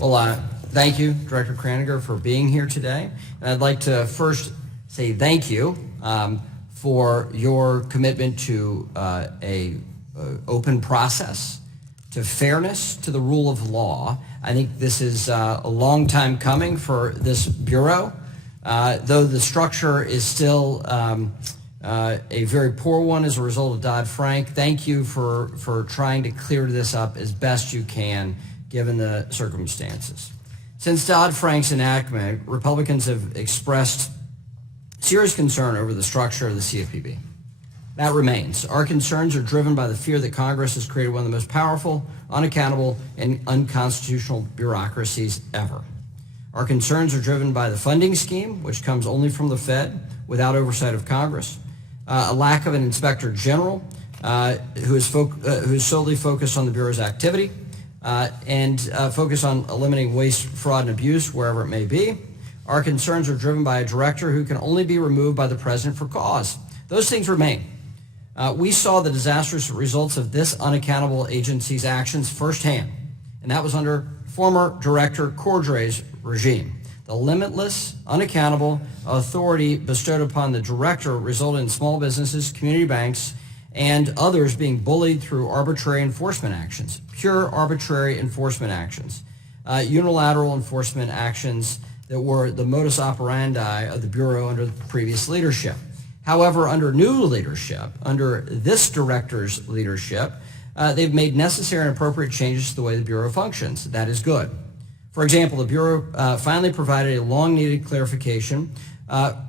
Well, thank you, Director Kraninger, for being here today. And I'd like to first say thank you for your commitment to an open process, to fairness, to the rule of law. I think this is a long time coming for this Bureau, though the structure is still a very poor one as a result of Dodd-Frank. Thank you for trying to clear this up as best you can, given the circumstances. Since Dodd-Frank's enactment, Republicans have expressed serious concern over the structure of the CFPB. That remains. Our concerns are driven by the fear that Congress has created one of the most powerful, unaccountable, and unconstitutional bureaucracies ever. Our concerns are driven by the funding scheme, which comes only from the Fed without oversight of Congress, a lack of an inspector general who is solely focused on the Bureau's activity, and focus on eliminating waste, fraud, and abuse wherever it may be. Our concerns are driven by a director who can only be removed by the president for cause. Those things remain. We saw the disastrous results of this unaccountable agency's actions firsthand, and that was under former Director Cordray's regime. The limitless, unaccountable authority bestowed upon the director resulted in small businesses, community banks, and others being bullied through arbitrary enforcement actions, pure arbitrary enforcement actions, unilateral enforcement actions that were the modus operandi of the Bureau under the previous leadership. However, under new leadership, under this director's leadership, they've made necessary and appropriate changes to the way the Bureau functions. That is good. For example, the Bureau finally provided a long-needed clarification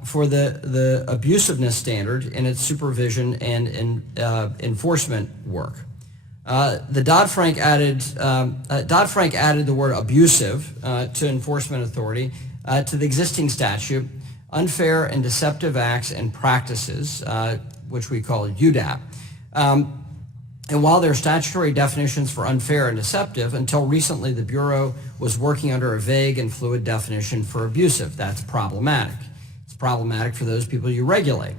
for the abusiveness standard in its supervision and enforcement work. The Dodd-Frank added the word abusive to enforcement authority to the existing statute, unfair and deceptive acts and practices, which we call UDAP. And while there are statutory definitions for unfair and deceptive, until recently the Bureau was working under a vague and fluid definition for abusive. That's problematic. It's problematic for those people you regulate.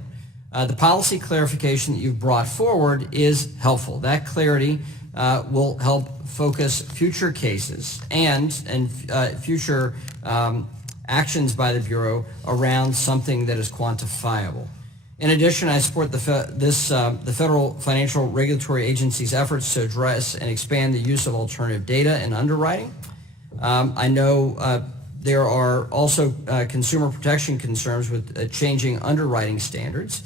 The policy clarification that you've brought forward is helpful. That clarity will help focus future cases and future actions by the Bureau around something that is quantifiable. In addition, I support the Federal Financial Regulatory Agency's efforts to address and expand the use of alternative data in underwriting. I know there are also consumer protection concerns with changing underwriting standards.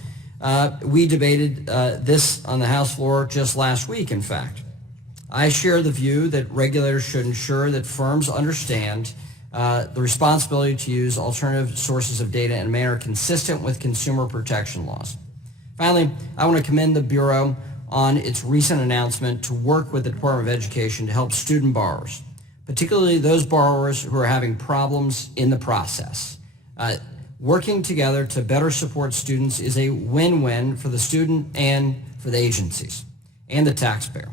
We debated this on the House floor just last week, in fact. I share the view that regulators should ensure that firms understand the responsibility to use alternative sources of data in a manner consistent with consumer protection laws. Finally, I want to commend the Bureau on its recent announcement to work with the Department of Education to help student borrowers, particularly those borrowers who are having problems in the process. Working together to better support students is a win-win for the student and for the agencies and the taxpayer.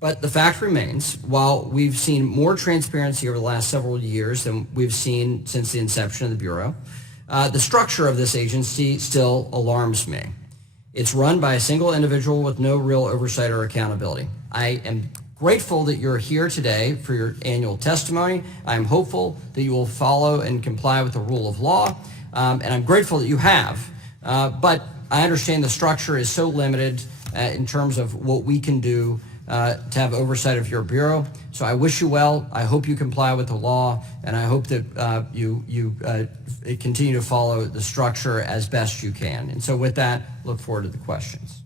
But the fact remains, while we've seen more transparency over the last several years than we've seen since the inception of the Bureau, the structure of this agency still alarms me. It's run by a single individual with no real oversight or accountability. I am grateful that you're here today for your annual testimony. I am hopeful that you will follow and comply with the rule of law, and I'm grateful that you have. But I understand the structure is so limited in terms of what we can do to have oversight of your Bureau. So I wish you well. I hope you comply with the law, and I hope that you continue to follow the structure as best you can. And so with that, look forward to the questions.